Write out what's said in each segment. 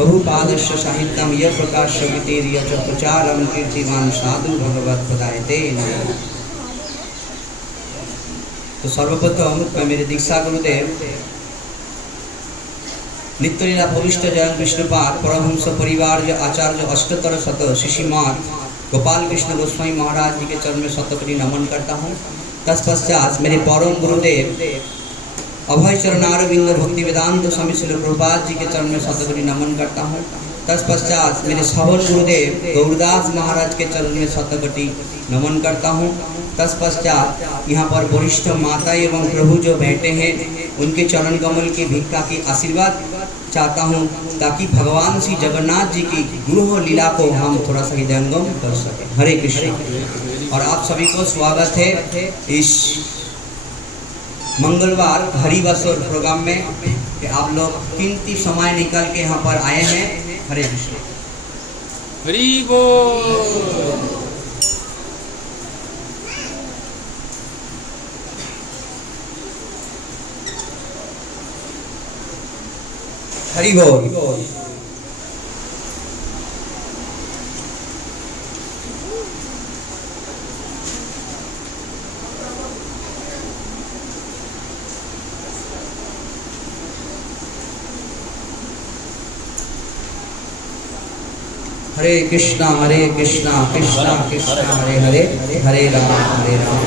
बहुपादस्य साहित्यम यह प्रकाशयति च प्रचारम कीर्तिमान साधु भगवत पदायते। तो सर्वप्रथम मैं मेरे दीक्षा गुरुदेव नित्यलीला भविष्ठ जयंत विष्णुपाद परमहंस परिवार जो आचार्य अष्टोत्तर शत शिशिमार गोपाल कृष्ण गोस्वामी महाराज जी के चरण में शतकोटि नमन करता हूँ। तत्पश्चात मेरे परम गुरुदेव अभय चरणारविंद भक्ति वेदांत स्वामी श्री प्रभुपाद जी के चरण में शतकोटि नमन करता हूँ। तत्पश्चात मेरे सफल गुरुदेव गौरदास महाराज के चरण में शतकोटि नमन करता हूँ। तत्पश्चात यहाँ पर वरिष्ठ माता एवं प्रभु जो बैठे हैं उनके चरण कमल की भिक्षा की आशीर्वाद चाहता हूँ, ताकि भगवान श्री जगन्नाथ जी की गुरु लीला को हम थोड़ा सा हृदयंगम कर सकें। हरे कृष्ण। और आप सभी को स्वागत है इस मंगलवार हरिवासर प्रोग्राम में कि आप लोग कीमती समय निकाल के यहाँ पर आए हैं। हरे कृष्ण। हरि बोल। हरि बोल। हरे कृष्णा कृष्णा कृष्णा हरे हरे, हरे राम हरे राम।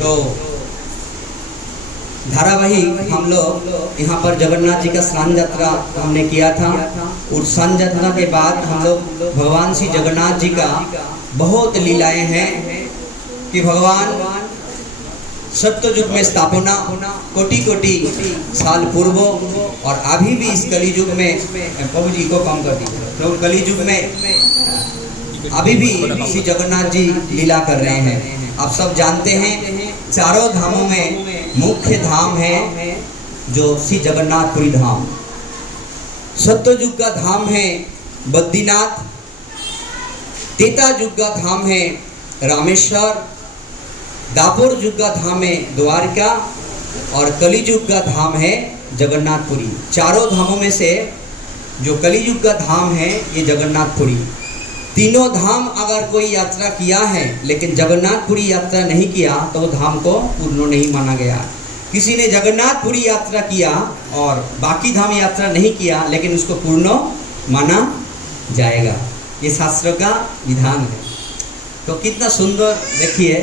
तो धारावाहिक हम लोग यहाँ पर जगन्नाथ जी का स्नान यात्रा हमने किया था। और स्नान यात्रा के बाद हम लोग भगवान श्री जगन्नाथ जी का बहुत लीलाएं हैं कि भगवान सत्ययुग में स्थापना कोटि कोटि साल पूर्व और अभी भी इस कलियुग में प्रभु जी को कम कर दी। तो कलियुग में अभी भी श्री जगन्नाथ जी लीला कर रहे हैं। आप सब जानते हैं चारों धामों में मुख्य धाम है जो श्री जगन्नाथपुरी धाम। सत्ययुग का धाम है बद्रीनाथ, त्रेता युग का धाम है रामेश्वर, दापर युग का धाम है द्वारका और कलियुग का धाम है जगन्नाथपुरी। चारों धामों में से जो कलियुग का धाम है ये जगन्नाथपुरी। तीनों धाम अगर कोई यात्रा किया है लेकिन जगन्नाथपुरी यात्रा नहीं किया तो वो धाम को पूर्ण नहीं माना गया। किसी ने जगन्नाथपुरी यात्रा किया और बाकी धाम यात्रा नहीं किया लेकिन उसको पूर्ण माना जाएगा। ये शास्त्रों का विधान है। तो कितना सुंदर देखिए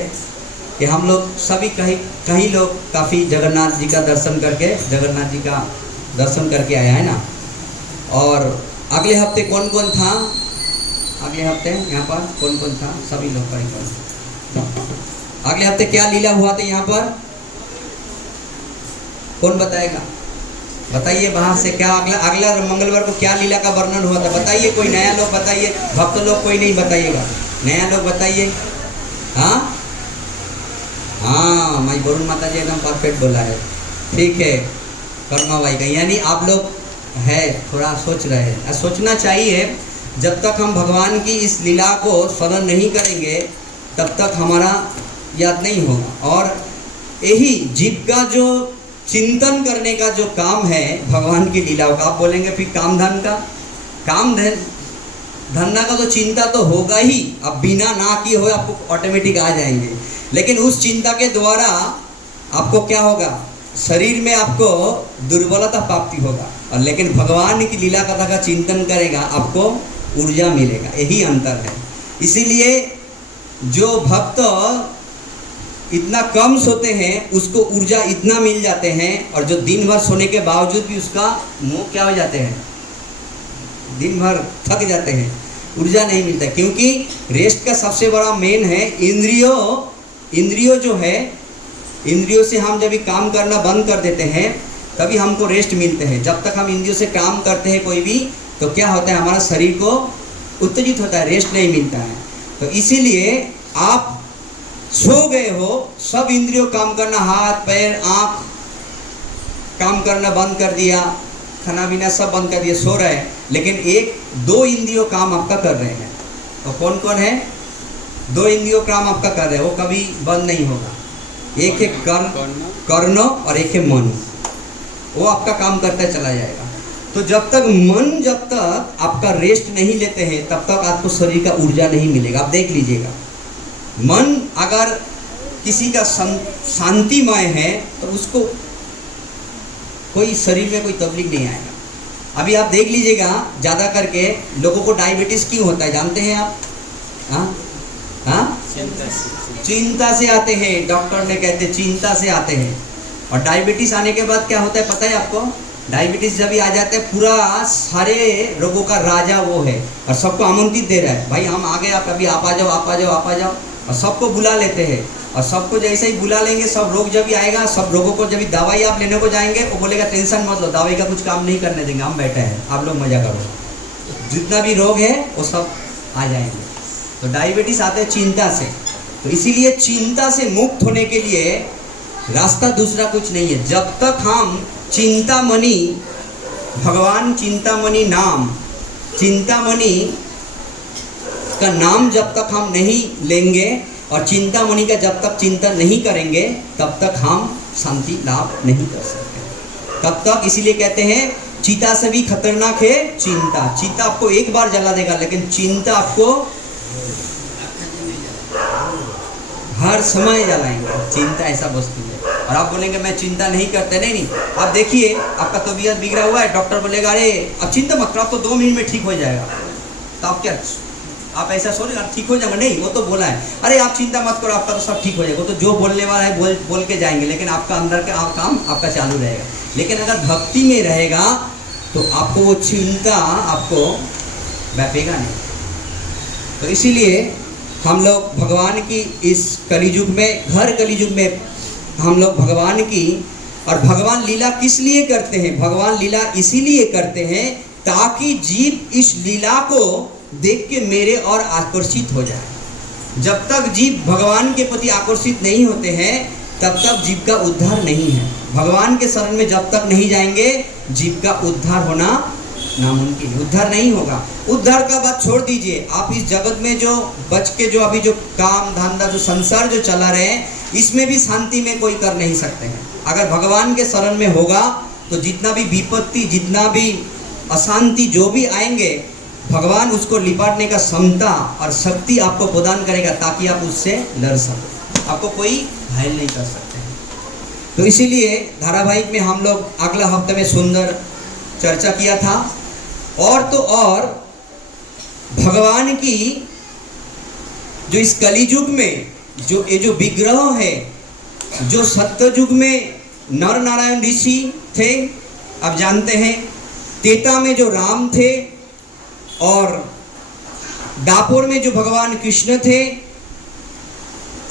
कि हम लोग सभी कई लोग काफ़ी जगन्नाथ जी का दर्शन करके आया है ना। और अगले हफ्ते कौन कौन था? अगले हफ्ते यहाँ पर कौन कौन था? सभी लोग का अगले हफ्ते क्या लीला हुआ था यहाँ पर? कौन बताएगा? बताइए बाहर से। क्या अगला मंगलवार को क्या लीला का वर्णन हुआ था? बताइए, कोई नया लोग बताइए। भक्त लोग कोई नहीं बताइएगा, नया लोग बताइए। हाँ हाँ, माई वरुण माता जी एकदम परफेक्ट बोला है। ठीक है, कर्मा भाई का यानी आप लोग है थोड़ा सोच रहे हैं। सोचना चाहिए। जब तक हम भगवान की इस लीला को स्मरण नहीं करेंगे तब तक हमारा याद नहीं होगा। और यही जीव का जो चिंतन करने का जो काम है भगवान की लीलाओं का, आप बोलेंगे फिर काम धंधा का तो चिंता तो होगा ही। अब बिना ना किए हुए आपको ऑटोमेटिक आ जाएंगे, लेकिन उस चिंता के द्वारा आपको क्या होगा? शरीर में आपको दुर्बलता प्राप्ति होगा। और लेकिन भगवान की लीला कथा का चिंतन करेगा आपको ऊर्जा मिलेगा। यही अंतर है। इसीलिए जो भक्त इतना कम सोते हैं उसको ऊर्जा इतना मिल जाते हैं, और जो दिन भर सोने के बावजूद भी उसका मुंह क्या हो जाते हैं, दिन भर थक जाते हैं, ऊर्जा नहीं मिलता। क्योंकि रेस्ट का सबसे बड़ा मेन है इंद्रियों जो है, इंद्रियों से हम जब भी काम करना बंद कर देते हैं तभी हमको रेस्ट मिलते हैं। जब तक हम इंद्रियों से काम करते हैं कोई भी, तो क्या होता है, हमारा शरीर को उत्तेजित होता है, रेस्ट नहीं मिलता है। तो इसीलिए आप सो गए हो, सब इंद्रियों काम करना, हाथ पैर आँख काम करना बंद कर दिया, खाना पीना सब बंद कर दिया, सो रहे हैं, लेकिन एक दो इंद्रियों काम आपका कर रहे हैं। तो कौन कौन है? दो इंद्रियों काम आपका कर रहे हैं, वो कभी बंद नहीं होगा। एक है कर्ण और एक है मन, वो आपका काम करता चला जाएगा। तो जब तक आपका रेस्ट नहीं लेते हैं तब तक आपको शरीर का ऊर्जा नहीं मिलेगा। आप देख लीजिएगा, मन अगर किसी का शांतिमय है तो उसको कोई शरीर में कोई तकलीफ नहीं आएगा। अभी आप देख लीजिएगा, ज़्यादा करके लोगों को डायबिटीज़ क्यों होता है जानते हैं आप? हाँ, चिंता से आते हैं। डॉक्टर ने कहते चिंता से आते हैं। और डायबिटीज़ आने के बाद क्या होता है पता है आपको? डायबिटीज़ जब भी आ जाता है, पूरा सारे रोगों का राजा वो है और सबको आमंत्रित दे रहा है, भाई हम आ गए, आप अभी आप आ जाओ, आप आ जाओ, आप आ जाओ। और सबको बुला लेते हैं। और सबको जैसे ही बुला लेंगे, सब रोग जब भी आएगा, सब रोगों को जब भी दवाई आप लेने को जाएंगे, वो बोलेगा टेंशन मत लो, दवाई का कुछ काम नहीं करने देंगे, हम बैठे हैं, आप लोग मजा करो। जितना भी रोग है वो सब आ जाएंगे। तो डायबिटीज़ आते हैं चिंता से। तो इसीलिए चिंता से मुक्त होने के लिए रास्ता दूसरा कुछ नहीं है। जब तक हम चिंतामणि, भगवान चिंतामणि नाम, चिंतामणि का नाम जब तक हम नहीं लेंगे और चिंतामणि का जब तक चिंतन नहीं करेंगे तब तक हम शांति लाभ नहीं कर सकते। तब तक इसीलिए कहते हैं चिता से भी खतरनाक है चिंता। चिता आपको एक बार जला देगा, लेकिन चिंता आपको हर समय जलाएंगे। चिंता ऐसा वस्तु है। और आप बोलेंगे मैं चिंता नहीं करते, नहीं। आप देखिए, आपका तबीयत बिगड़ा हुआ है, डॉक्टर बोलेगा अरे अब चिंता मत करो, आप तो 2 मिनट में ठीक हो जाएगा। तो आप क्या, आप ऐसा सोचेगा ठीक हो जाएगा? नहीं, वो तो बोला है अरे आप चिंता मत करो, आपका तो सब ठीक हो जाएगा। वो तो जो बोलने वाला है बोल के जाएंगे, लेकिन आपका अंदर का काम आपका चालू रहेगा। लेकिन अगर भक्ति में रहेगा तो आपको वो चिंता आपको व्यापेगा नहीं। तो इसीलिए हम लोग भगवान की इस कलियुग में, हर कलियुग में हम लोग भगवान की, और भगवान लीला किस लिए करते हैं? भगवान लीला इसीलिए करते हैं ताकि जीव इस लीला को देख के मेरे और आकर्षित हो जाए। जब तक जीव भगवान के प्रति आकर्षित नहीं होते हैं तब तक जीव का उद्धार नहीं है। भगवान के शरण में जब तक नहीं जाएंगे जीव का उद्धार होना नामुमकिन है, उद्धार नहीं होगा। उद्धार का बात छोड़ दीजिए, आप इस जगत में जो बच के जो अभी जो काम धंधा जो संसार जो चला रहे हैं, इसमें भी शांति में कोई कर नहीं सकते हैं। अगर भगवान के शरण में होगा तो जितना भी विपत्ति, जितना भी अशांति जो भी आएंगे, भगवान उसको निपटने का क्षमता और शक्ति आपको प्रदान करेगा ताकि आप उससे लड़ सकें। आपको कोई घायल नहीं कर सकते हैं। तो इसीलिए धारावाहिक में हम लोग अगला हफ्ते में सुंदर चर्चा किया था। और तो और भगवान की जो इस कलियुग में जो ये जो विग्रह है, जो सत्ययुग में नर नारायण ऋषि थे, आप जानते हैं, त्रेता में जो राम थे और दापोर में जो भगवान कृष्ण थे,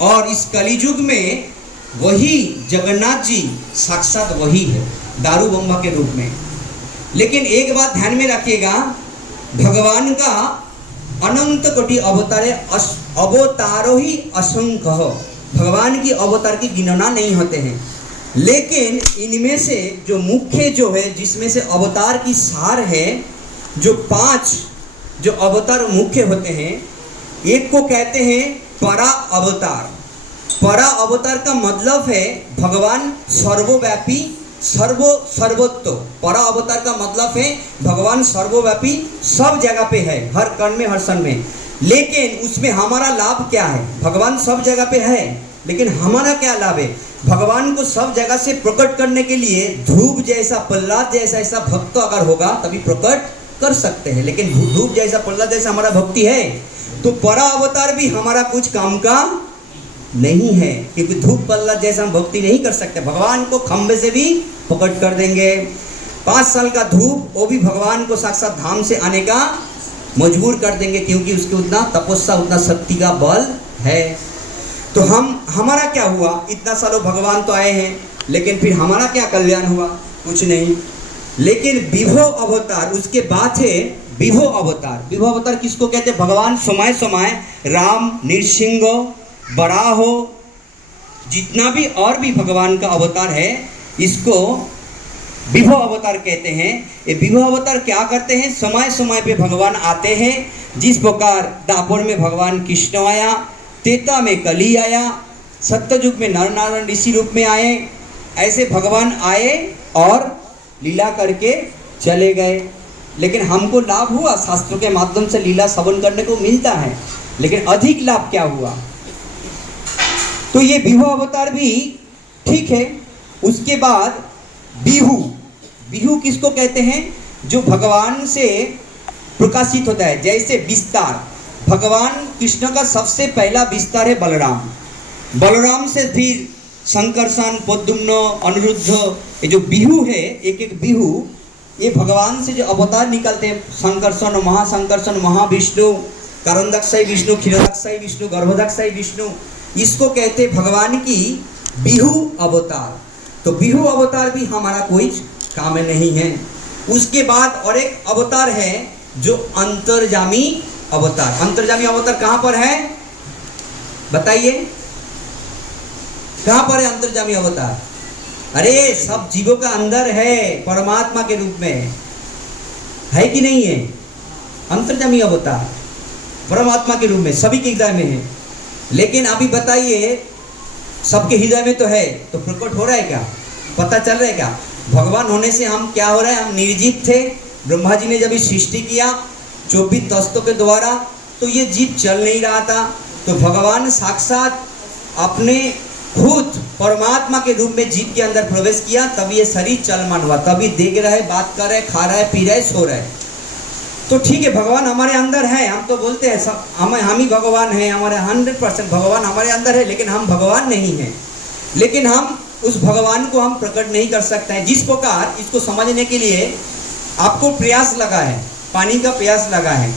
और इस कलियुग में वही जगन्नाथ जी साक्षात वही है दारू बम्बा के रूप में। लेकिन एक बात ध्यान में रखिएगा, भगवान का अनंत कोटि अवतारे अवतारो ही असंख्य हो। भगवान की अवतार की गिनना नहीं होते हैं, लेकिन इनमें से जो मुख्य जो है, जिसमें से अवतार की सार है, जो 5 जो अवतार मुख्य होते हैं, एक को कहते हैं परा अवतार। परा अवतार का मतलब है भगवान सर्वव्यापी, सर्वोत्तो। परा अवतार का मतलब है भगवान सर्वव्यापी, सब जगह पे है, हर कण में, हर क्षण में। लेकिन उसमें हमारा लाभ क्या है? भगवान सब जगह पे है, लेकिन हमारा क्या लाभ है? भगवान को सब जगह से प्रकट करने के लिए ध्रुव जैसा, प्रहलाद जैसा ऐसा भक्त अगर होगा तभी प्रकट कर सकते हैं। लेकिन ध्रुव जैसा, प्रहलाद जैसा हमारा भक्ति है तो परा अवतार भी हमारा कुछ काम का नहीं है, क्योंकि ध्रुव प्रहलाद जैसा हम भक्ति नहीं कर सकते। भगवान को खंबे से भी प्रकट कर देंगे। 5 साल का ध्रुव, वो भी भगवान को साक्षात धाम से आने का मजबूर कर देंगे, क्योंकि उसके उतना तपस्या, उतना शक्ति का बल है। तो हमारा क्या हुआ? इतना सालों भगवान तो आए हैं, लेकिन फिर हमारा क्या कल्याण हुआ? कुछ नहीं। लेकिन विभो अवतार, उसके बाद है विभो अवतार। विभो अवतार किसको कहते हैं? भगवान समय समय राम, नृसिंह, बराहो, जितना भी और भी भगवान का अवतार है, इसको विभो अवतार कहते हैं। ये विभो अवतार क्या करते हैं? समय समय पे भगवान आते हैं। जिस प्रकार दापोर में भगवान कृष्ण आया, त्रेता में कली आया, सत्ययुग में नर नारायण ऋषि रूप में आए, ऐसे भगवान आए और लीला करके चले गए। लेकिन हमको लाभ हुआ, शास्त्रों के माध्यम से लीला श्रवण करने को मिलता है, लेकिन अधिक लाभ क्या हुआ? तो ये बिहू अवतार भी ठीक है। उसके बाद बिहू, बिहू किसको कहते हैं? जो भगवान से प्रकाशित होता है। जैसे विस्तार, भगवान कृष्ण का सबसे पहला विस्तार है बलराम, बलराम से फिर संकर्षण, प्रद्युम्न, अनिरुद्ध, ये जो बिहू है, एक एक बिहू, ये भगवान से जो अवतार निकलते हैं, संकर्षण, महासंकर्षण, महाविष्णु, कारणदक्षाई विष्णु, क्षीरदक्षाई विष्णु, गर्भदक्षाई विष्णु, इसको कहते हैं भगवान की बिहू अवतार। तो बिहू अवतार भी हमारा कोई काम नहीं है। उसके बाद और एक अवतार है जो अंतर्जामी अवतार। अंतर्जामी अवतार कहाँ पर है बताइए, कहाँ पर है अंतर्जामी अवतार? अरे सब जीवों का अंदर है, परमात्मा के रूप में है कि नहीं है? अंतर्जामी अवतार परमात्मा के रूप में सभी के हृदय में है। लेकिन अभी बताइए, सबके हृदय में तो है, तो प्रकट हो रहा है क्या? पता चल रहा है क्या? भगवान होने से हम क्या हो रहा है? हम निर्जीव थे। ब्रह्मा जी ने जब इस सृष्टि किया 24 तस्तों के द्वारा, तो ये जीव चल नहीं रहा था। तो भगवान साक्षात अपने खुद परमात्मा के रूप में जीव के अंदर प्रवेश किया, तभी ये शरीर चलमान हुआ, तभी देख रहा है, बात कर रहा है, खा रहा है, पी रहा है, सो रहा है। तो ठीक है, भगवान हमारे अंदर है, हम तो बोलते हैं सब हम ही भगवान हैं, हमारे 100% भगवान हमारे अंदर है, लेकिन हम भगवान नहीं हैं। लेकिन हम उस भगवान को हम प्रकट नहीं कर सकते हैं। जिस प्रकार इसको समझने के लिए आपको प्रयास लगा है, पानी का प्रयास लगा है,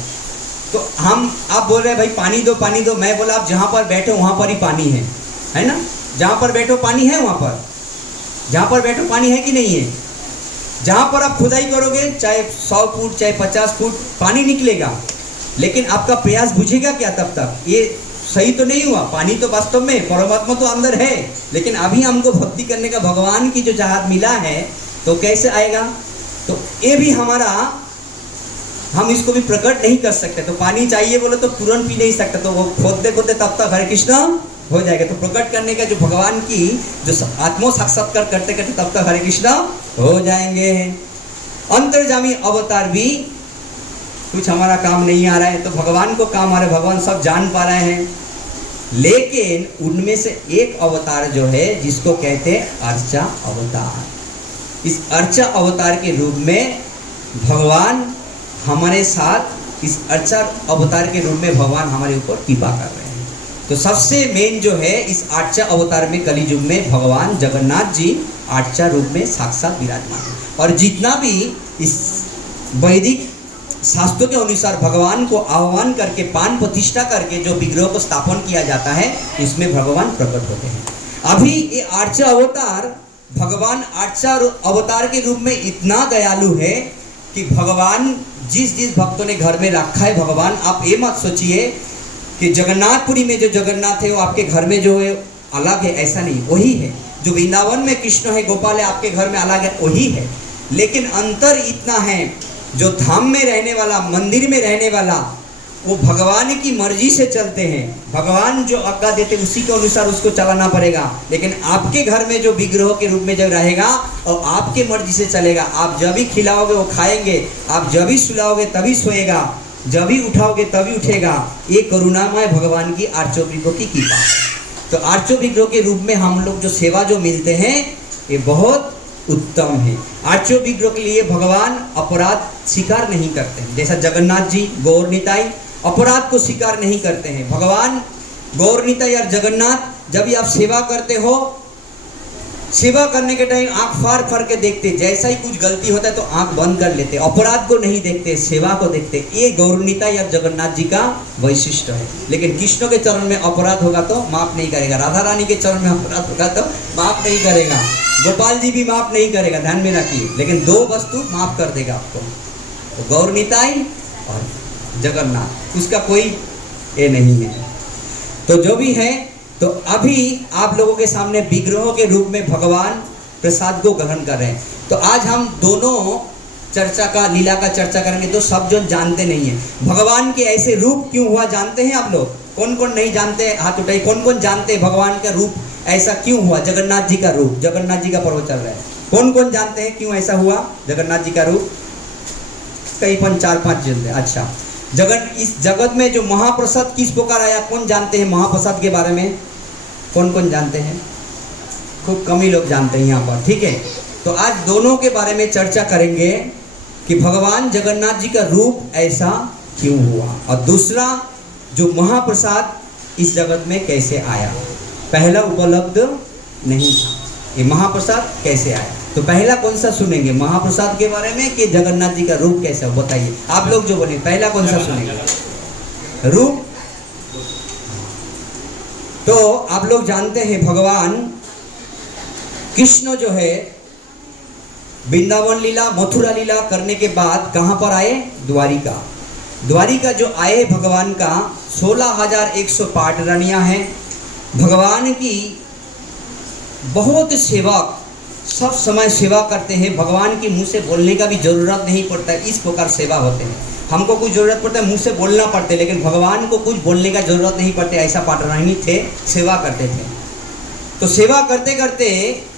तो आप बोल रहे हैं भाई पानी दो पानी दो, मैं बोला आप जहाँ पर बैठो वहाँ पर ही पानी है ना? जहाँ पर बैठो पानी है, वहाँ पर जहाँ पर बैठो पानी है कि नहीं है? जहाँ पर आप खुदाई करोगे, चाहे 100 फुट चाहे 50 फुट पानी निकलेगा, लेकिन आपका प्रयास बुझेगा क्या तब तक? ये सही तो नहीं हुआ। पानी तो वास्तव में परमात्मा तो अंदर है, लेकिन अभी हमको भक्ति करने का भगवान की जो जहाज मिला है, तो कैसे आएगा? तो ये भी हमारा, हम इसको भी प्रकट नहीं कर सकते। तो पानी चाहिए बोले तो तुरंत पी नहीं सकते, तो वो खोदते खोदते तब तक हरे कृष्ण हो जाएगा। तो प्रकट करने का जो भगवान की जो आत्मो साक्षात्कार करते करते तब तक हरे कृष्ण हो जाएंगे। अंतर्जामी अवतार भी कुछ हमारा काम नहीं आ रहा है, तो भगवान को काम आ रहा है, भगवान सब जान पा रहे हैं। लेकिन उनमें से एक अवतार जो है, जिसको कहते हैं अर्चा अवतार, इस अर्चा अवतार के रूप में भगवान हमारे साथ, इस अर्चा अवतार के रूप में भगवान हमारे ऊपर कृपा कर रहे हैं। तो सबसे मेन जो है, इस अर्चा अवतार में कलियुग में भगवान जगन्नाथ जी अर्चा रूप में साक्षात विराजमान। और जितना भी इस वैदिक शास्त्रों के अनुसार भगवान को आह्वान करके, पान प्रतिष्ठा करके जो विग्रह को स्थापन किया जाता है, इसमें भगवान प्रकट होते हैं। अभी ये अर्चा अवतार, भगवान अर्चा अवतार के रूप में इतना दयालु है कि भगवान जिस जिस भक्तों ने घर में रखा है, भगवान आप ये मत सोचिए कि जगन्नाथपुरी में जो जगन्नाथ है वो आपके घर में जो है अलग है, ऐसा नहीं, वही है। जो वृंदावन में कृष्ण है, गोपाल है, आपके घर में अलग है, वही है। लेकिन अंतर इतना है, जो धाम में रहने वाला, मंदिर में रहने वाला, वो भगवान की मर्जी से चलते हैं। भगवान जो आज्ञा देते उसी के अनुसार उसको चलाना पड़ेगा। लेकिन आपके घर में जो विग्रह के रूप में जब रहेगा और आपके मर्जी से चलेगा, आप जब भी खिलाओगे वो खाएंगे, आप जब भी सुलाओगे तभी सोएगा, जब भी उठाओगे तभी उठेगा। ये करुणामय भगवान की आर्चो विग्रह की कृपा है। तो आर्चो विग्रह के रूप में हम लोग जो सेवा जो मिलते हैं, ये बहुत उत्तम है। आर्चो विग्रह के लिए भगवान अपराध स्वीकार नहीं करते हैं। जैसा जगन्नाथ जी गौर निताई अपराध को स्वीकार नहीं करते हैं। भगवान गौर निताई और जगन्नाथ, जब भी आप सेवा करते हो, सेवा करने के टाइम आंख फाड़ फाड़ के देखते, जैसा ही कुछ गलती होता है तो आंख बंद कर लेते, अपराध को नहीं देखते, सेवा को देखते। ये गौर निताई और जगन्नाथ जी का वैशिष्ट्य है। लेकिन कृष्ण के चरण में अपराध होगा तो माफ नहीं करेगा, राधा रानी के चरण में अपराध होगा तो माफ नहीं करेगा, गोपाल जी भी माफ नहीं करेगा, ध्यान में रखिए। लेकिन दो वस्तु माफ कर देगा आपको, तो गौर निताई और जगन्नाथ, उसका कोई ये नहीं है। तो जो भी है, तो अभी आप लोगों के सामने विग्रहों के रूप में भगवान प्रसाद को ग्रहण कर रहे हैं। तो आज हम दोनों चर्चा का, लीला का चर्चा करेंगे। तो सब जो जानते नहीं है भगवान के ऐसे रूप क्यों हुआ, जानते हैं आप लोग? कौन कौन नहीं जानते? हाथ उठाइए। कौन कौन जानते हैं भगवान का रूप ऐसा क्यों हुआ? जगन्नाथ जी का रूप, जगन्नाथ जी का पर्व चल रहा है, कौन कौन जानते हैं क्यों ऐसा हुआ जगन्नाथ जी का रूप? कई पन 4-5 जन थे। अच्छा, इस जगत में जो महाप्रसाद किस प्रकार आया, कौन जानते हैं महाप्रसाद के बारे में? कौन कौन जानते हैं? खूब कम ही लोग जानते हैं यहाँ पर, ठीक है। तो आज दोनों के बारे में चर्चा करेंगे कि भगवान जगन्नाथ जी का रूप ऐसा क्यों हुआ, और दूसरा जो महाप्रसाद इस जगत में कैसे आया। पहला उपलब्ध नहीं था, ये महाप्रसाद कैसे आया। तो पहला कौन सा सुनेंगे, महाप्रसाद के बारे में कि जगन्नाथ जी का रूप कैसा, बताइए आप लोग जो बोले, पहला कौन सा सुनेंगे? रूप। तो आप लोग जानते हैं भगवान कृष्ण जो है वृंदावन लीला, मथुरा लीला करने के बाद कहाँ पर आए? द्वारिका। द्वारिका जो आए भगवान का 16,100 पाटरानियाँ हैं। भगवान की बहुत सेवक सब समय सेवा करते हैं। भगवान की मुंह से बोलने का भी जरूरत नहीं पड़ता, इस प्रकार सेवा होते हैं। हमको कुछ जरूरत पड़ता है मुंह से बोलना पड़ता है, लेकिन भगवान को कुछ बोलने का जरूरत नहीं पड़ता, ऐसा पाटरानी थे, सेवा करते थे। तो सेवा करते करते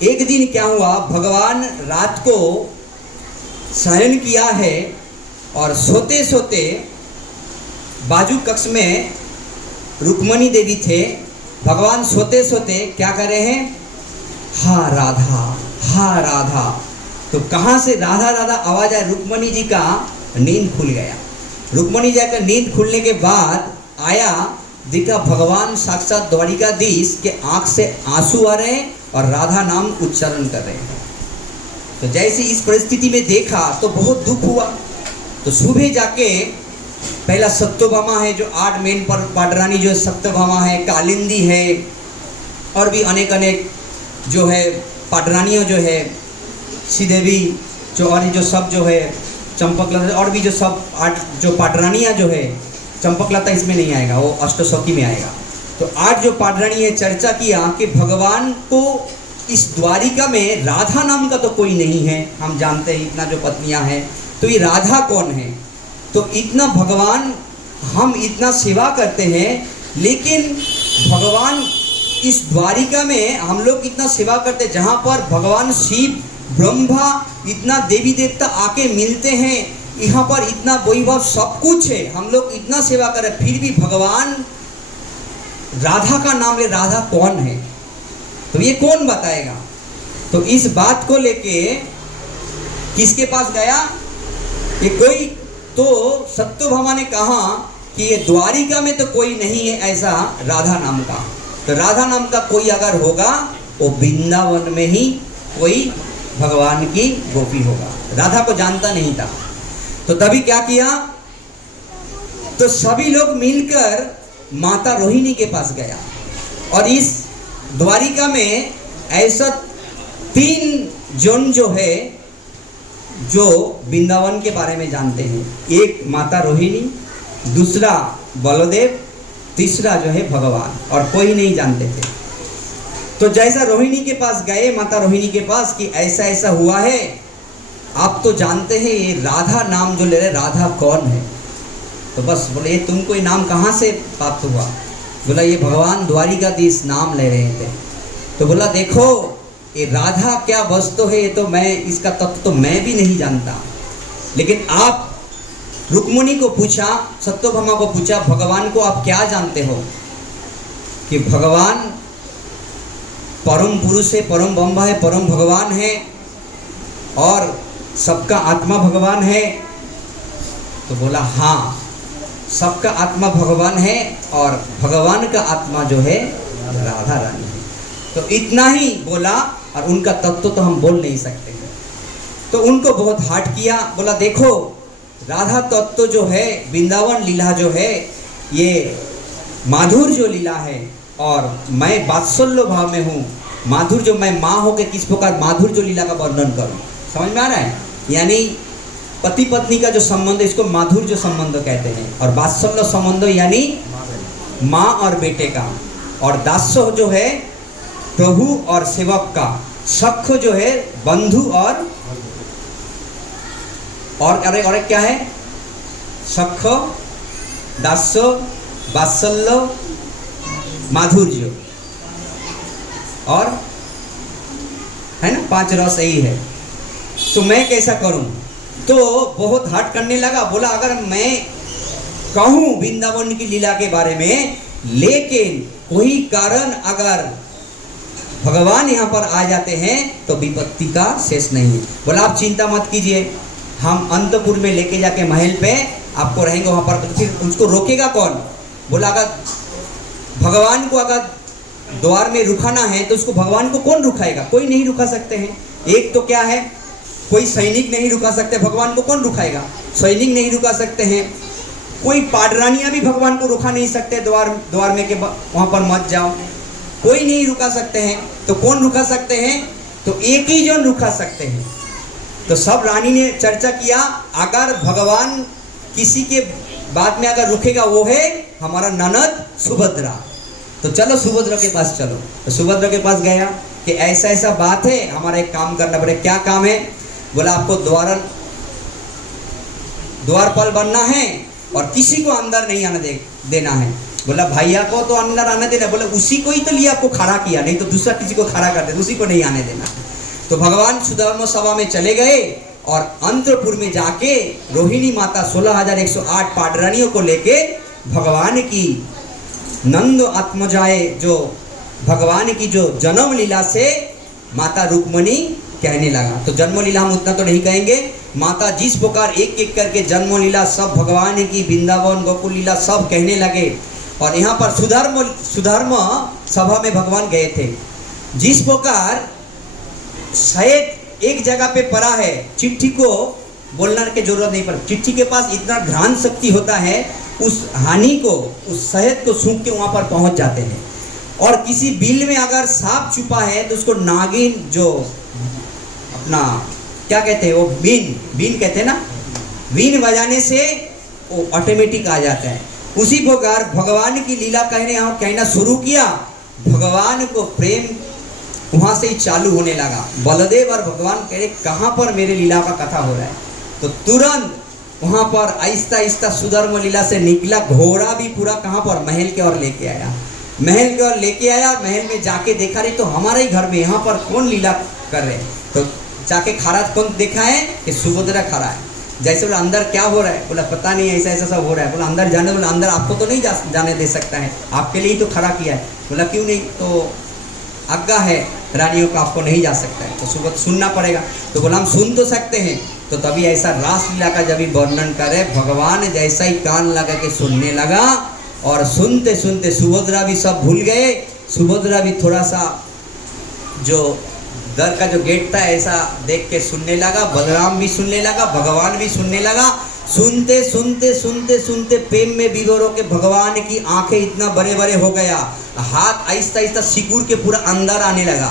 एक दिन क्या हुआ, भगवान रात को शयन किया है और सोते सोते बाजू कक्ष में रुक्मणी देवी थे। भगवान सोते सोते क्या कर रहे हैं? हा राधा, हा राधा। तो कहाँ से राधा राधा आवाज आया? रुक्मणी जी का नींद खुल गया। रुक्मणी जी का नींद खुलने के बाद आया, देखा भगवान साक्षात द्वारिकाधीश के आंख से आंसू आ रहे हैं और राधा नाम उच्चारण कर रहे हैं। तो जैसे इस परिस्थिति में देखा तो बहुत दुख हुआ। तो सुबह जाके पहला सत्यभामा है जो 8 मेन पर पाटरानी जो है, सत्यभामा है, कालिंदी है और भी अनेक अनेक जो है पाटरानियों जो है, श्रीदेवी जो और जो सब जो है चंपकलता और भी जो सब 8 जो पाटरानियाँ जो है, चंपकलता इसमें नहीं आएगा, वो अष्टसखी में आएगा। तो 8 जो पाटरानी है चर्चा किया कि भगवान को इस द्वारिका में राधा नाम का तो कोई नहीं है, हम जानते हैं इतना जो पत्नियां हैं, तो ये राधा कौन है। तो इतना भगवान हम इतना सेवा करते हैं, लेकिन भगवान इस द्वारिका में हम लोग इतना सेवा करते हैं जहाँ पर भगवान शिव ब्रह्मा इतना देवी देवता आके मिलते हैं, यहाँ पर इतना वैभव सब कुछ है, हम लोग इतना सेवा करें, फिर भी भगवान राधा का नाम ले, राधा कौन है, तो ये कौन बताएगा। तो इस बात को लेके किसके पास गया, ये कोई तो सत्यभामा ने कहा कि ये द्वारिका में तो कोई नहीं है ऐसा राधा नाम का, तो राधा नाम का कोई अगर होगा वो वृंदावन में ही कोई भगवान की गोपी होगा। राधा को जानता नहीं था। तो तभी क्या किया, तो सभी लोग मिलकर माता रोहिणी के पास गया और इस द्वारिका में ऐसा 3 जन जो है जो वृंदावन के बारे में जानते हैं। एक माता रोहिणी, दूसरा बलदेव, तीसरा जो है भगवान, और कोई नहीं जानते थे। तो जैसा रोहिणी के पास गए, माता रोहिणी के पास कि ऐसा ऐसा हुआ है, आप तो जानते हैं ये राधा नाम जो ले रहे, राधा कौन है। तो बस बोले ये तुमको ये नाम कहाँ से प्राप्त हुआ। बोला ये भगवान द्वारिकाधीश नाम ले रहे थे। तो बोला देखो ये राधा क्या वस्तु है, ये तो मैं इसका तत्व तो मैं भी नहीं जानता, लेकिन आप रुक्मिणी को पूछा, सत्यभामा को पूछा, भगवान को आप क्या जानते हो कि भगवान परम पुरुष है, परम ब्रह्म है, परम भगवान है और सबका आत्मा भगवान है। तो बोला हाँ, सबका आत्मा भगवान है और भगवान का आत्मा जो है राधा रानी है। तो इतना ही बोला और उनका तत्व तो हम बोल नहीं सकते। तो उनको बहुत हार्ट किया, बोला देखो राधा तत्व जो है, वृंदावन लीला जो है, ये माधुर जो लीला है और मैं वात्सल्य भाव में हूँ। माधुर जो मैं माँ हो के किस प्रकार माधुर जो लीला का वर्णन करूँ, समझ में आ रहा है। यानी पति पत्नी का जो संबंध है इसको माधुर जो संबंध कहते हैं, और वात्सल्य संबंध यानी माँ और बेटे का, और दास्य जो है प्रभु और सेवक का, सख जो है बंधु और अरे क्या है, सख, दास्य, वात्सल्य, माधुर्य और है ना 5 रस यही है। तो मैं कैसा करूं, तो बहुत हट करने लगा, बोला अगर मैं कहूँ वृंदावन की लीला के बारे में, लेकिन कोई कारण अगर भगवान यहाँ पर आ जाते हैं तो विपत्ति का शेष नहीं है। बोला आप चिंता मत कीजिए, हम अंतपुर में लेके जाके महल पे आपको रहेंगे वहाँ पर। तो फिर उसको रोकेगा कौन? बोला अगर भगवान को अगर द्वार में रुकाना है तो उसको भगवान को कौन रुकाएगा? कोई नहीं रुका सकते हैं। एक तो क्या है, कोई सैनिक नहीं रुका सकते, भगवान को कौन रुकाएगा? सैनिक नहीं रुका सकते हैं। कोई पाडरानियाँ भी भगवान को रुका नहीं सकते, द्वार में के वहाँ पर मत जाओ, कोई नहीं रुका सकते हैं। तो कौन रुका सकते हैं? तो एक ही जन रुका सकते हैं। तो सब रानी ने चर्चा किया, अगर भगवान किसी के बात में अगर रुकेगा वो है हमारा ननद सुभद्रा। तो चलो सुभद्रा के पास चलो। तो सुभद्रा के पास गया कि ऐसा ऐसा बात है, हमारा एक काम करना पड़ेगा। क्या काम है? बोला आपको द्वारपाल बनना है और किसी को अंदर नहीं आने देना है। बोला भैया को तो अंदर आने देना, बोले उसी को ही तो लिए आपको खड़ा किया, नहीं तो दूसरा किसी को खड़ा कर दे, उसी को नहीं आने देना। तो भगवान सुधर्म सभा में चले गए और अंतपुर में जाके रोहिणी माता 16,108 पाडरानियों को लेके भगवान की नंद आत्मजाए जो भगवान की जो जन्म लीला से माता रुक्मणी कहने लगा। तो जन्म लीला हम उतना तो नहीं कहेंगे, माता जिस प्रकार एक एक करके जन्म लीला सब भगवान की वृंदावन गोकुल लीला सब कहने लगे। और यहाँ पर सुधर्म सभा में भगवान गए थे। जिस प्रकार शायद एक जगह पे पड़ा है, चिट्ठी को बोलने की जरूरत नहीं पड़ती, चिट्ठी के पास इतना घ्राण शक्ति होता है, उस हानि को उस शहद को सूंघ के वहाँ पर पहुँच जाते हैं। और किसी बिल में अगर सांप छुपा है तो उसको नागिन जो अपना क्या कहते हैं वो बीन कहते हैं ना, बीन बजाने से वो ऑटोमेटिक आ जाता है। उसी प्रकार भगवान की लीला कहना शुरू किया, भगवान को प्रेम वहाँ से ही चालू होने लगा। बलदेव और भगवान कह रहे कहाँ पर मेरे लीला का कथा हो रहा है। तो तुरंत वहाँ पर आहिस्ता आहिस्ता सुधर्म लीला से निकला घोड़ा भी पूरा कहाँ पर महल के ओर लेके आया। महल के ओर लेके आया, महल में जाके देखा रही तो हमारे ही घर में यहाँ पर कौन लीला कर रहे। तो जाके खड़ा कौन देखा है कि सुभद्रा खड़ा है। जैसे बोला अंदर क्या हो रहा है? बोला पता नहीं ऐसा ऐसा सब हो रहा है। बोला अंदर जाने, बोला अंदर आपको तो नहीं जाने दे सकता है, आपके लिए ही तो खड़ा किया है। बोला क्यों नहीं? तो आज्ञा है रानियों का, आपको नहीं जा सकता है। तो सुबह सुनना पड़ेगा। तो बोला हम सुन तो सकते हैं। तो तभी ऐसा रासलीला का जब भी वर्णन करे, भगवान जैसा ही कान लगा के सुनने लगा और सुनते सुनते सुभद्रा भी सब भूल गए। सुभद्रा भी थोड़ा सा जो दर का जो गेट था ऐसा देख के सुनने लगा, बलराम भी सुनने लगा, भगवान भी सुनने लगा। सुनते सुनते सुनते सुनते प्रेम में विभोर होके भगवान की आंखें इतना बड़े बड़े हो गया, हाथ आहिस्ता आहिस्ता सिकुड़ के पूरा अंदर आने लगा,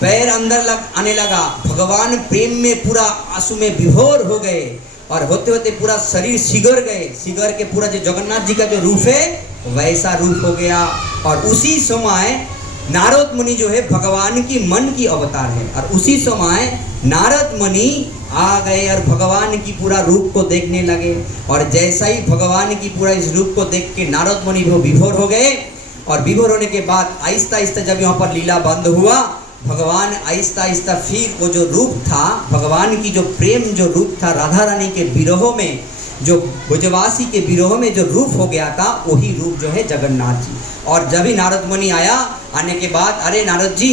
पैर अंदर आने लगा। भगवान प्रेम में पूरा आंसू में विभोर हो गए और होते होते पूरा शरीर सिगर गए। सिगर के पूरा जो जगन्नाथ जी का जो रूप है वैसा रूप हो गया। और उसी समय नारद मुनि जो है भगवान की मन की अवतार है, और उसी समय नारद मुनि आ गए और भगवान की पूरा रूप को देखने लगे। और जैसा ही भगवान की पूरा इस रूप को देख के नारद मुनि वो विभोर हो गए। और विभोर होने के बाद आहिस्ता आहिस्ता जब यहाँ पर लीला बंद हुआ, भगवान आहिस्ता आहिस्ता फिर वो जो रूप था भगवान की जो प्रेम जो रूप था राधा रानी के विरहों में, जो ब्रजवासी के विरह में जो रूप हो गया था वही रूप जो है जगन्नाथ जी। और जब ही नारद मुनि आया, आने के बाद अरे नारद जी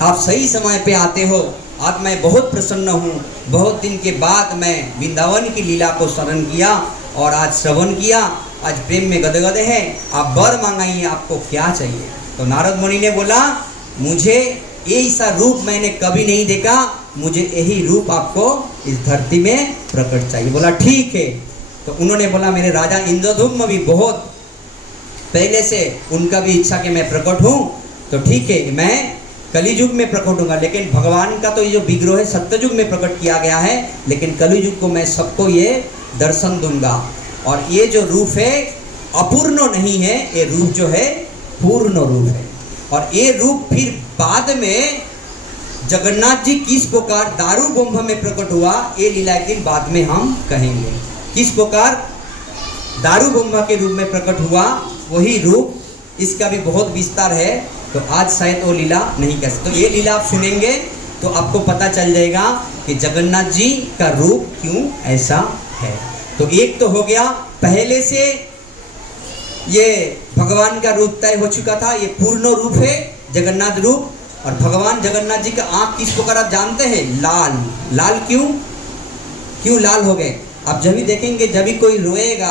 आप सही समय पे आते हो, आज मैं बहुत प्रसन्न हूँ। बहुत दिन के बाद मैं वृंदावन की लीला को स्मरण किया और आज श्रवण किया, आज प्रेम में गदगद है, आप वर मांगाइए, आपको क्या चाहिए। तो नारद मुनि ने बोला मुझे ऐसा रूप मैंने कभी नहीं देखा, मुझे यही रूप आपको इस धरती में प्रकट चाहिए। बोला ठीक है। तो उन्होंने बोला मेरे राजा इंद्रद्युम्न भी बहुत पहले से उनका भी इच्छा कि मैं प्रकट हूँ, तो ठीक है मैं कलियुग में प्रकट होगा। लेकिन भगवान का तो ये जो विग्रह है सत्ययुग में प्रकट किया गया है, लेकिन कलियुग को मैं सबको ये दर्शन दूंगा। और ये जो रूप है अपूर्ण नहीं है, ये रूप जो है पूर्ण रूप है। और ये रूप फिर बाद में जगन्नाथ जी किस प्रकार दारू ब्रह्म में प्रकट हुआ, ये लीला एक दिन बाद में हम कहेंगे। किस प्रकार दारू ब्रह्म के रूप में प्रकट हुआ वही रूप, इसका भी बहुत विस्तार है, तो आज शायद वो लीला नहीं कह सकते। तो ये लीला आप सुनेंगे तो आपको पता चल जाएगा कि जगन्नाथ जी का रूप क्यों ऐसा है। तो एक तो हो गया, पहले से ये भगवान का रूप तय हो चुका था, ये पूर्ण रूप है जगन्नाथ रूप। और भगवान जगन्नाथ जी का आंख किस प्रकार आप जानते हैं, लाल। लाल क्यों लाल हो गए? आप जब भी देखेंगे, जब भी कोई रोएगा,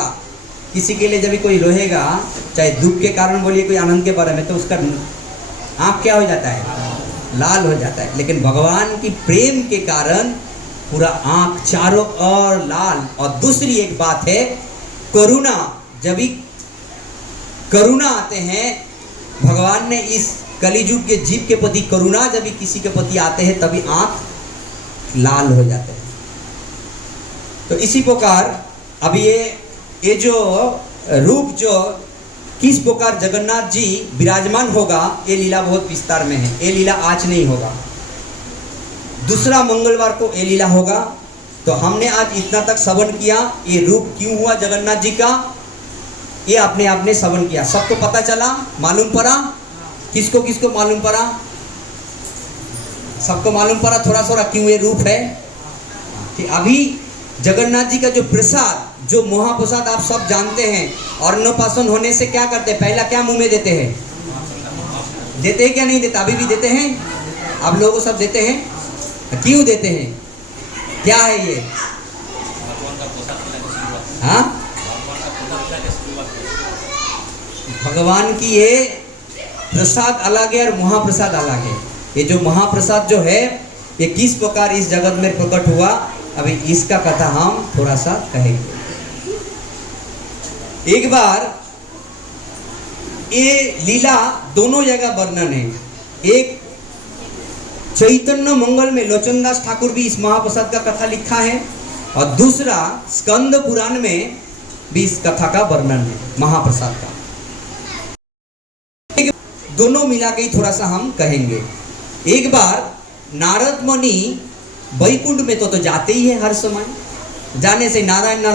किसी के लिए जब भी कोई रोएगा, चाहे दुख के कारण बोलिए, कोई आनंद के बारे में, तो उसका आंख क्या हो जाता है, लाल हो जाता है। लेकिन भगवान की प्रेम के कारण पूरा आंख चारों ओर लाल। और दूसरी एक बात है, करुणा, जब भी करुणा आते हैं, भगवान ने इस कलिजुग के जीव के प्रति करुणा जब भी किसी के प्रति आते हैं, तभी आंख लाल हो जाते हैं। तो इसी प्रकार अब ये जो रूप जो किस प्रकार जगन्नाथ जी विराजमान होगा, ये लीला बहुत विस्तार में है। ये लीला आज नहीं होगा, दूसरा मंगलवार को ये लीला होगा। तो हमने आज इतना तक श्रवण किया, ये रूप क्यों हुआ जगन्नाथ जी का, ये अपने आप ने श्रवण किया, सबको पता चला, मालूम पड़ा। किसको किसको मालूम पड़ा? सबको मालूम पड़ा थोड़ा थोड़ा क्यों ये रूप है। कि अभी जगन्नाथ जी का जो प्रसाद, जो महाप्रसाद आप सब जानते हैं, और अन्नप्राशन होने से क्या करते हैं, पहला क्या मुंह में देते हैं, देते हैं क्या नहीं देते? अभी भी देते हैं, आप लोगों को सब देते हैं। क्यों देते हैं, क्या है ये? हाँ, भगवान की ये प्रसाद अलग है और महाप्रसाद अलग है। ये जो महाप्रसाद जो है, ये किस प्रकार इस जगत में प्रकट हुआ, अभी इसका कथा हम थोड़ा सा कहेंगे। एक बार ये लीला दोनों जगह वर्णन है। एक चैतन्य मंगल में लोचनदास ठाकुर भी इस महाप्रसाद का कथा लिखा है, और दूसरा स्कंद पुराण में भी इस कथा का वर्णन है, महाप्रसाद का। दोनों मिला के थोड़ा सा हम कहेंगे। एक बार नारद मुनि वैकुंठ में तो जाते ही है हर समय, जाने से नारायण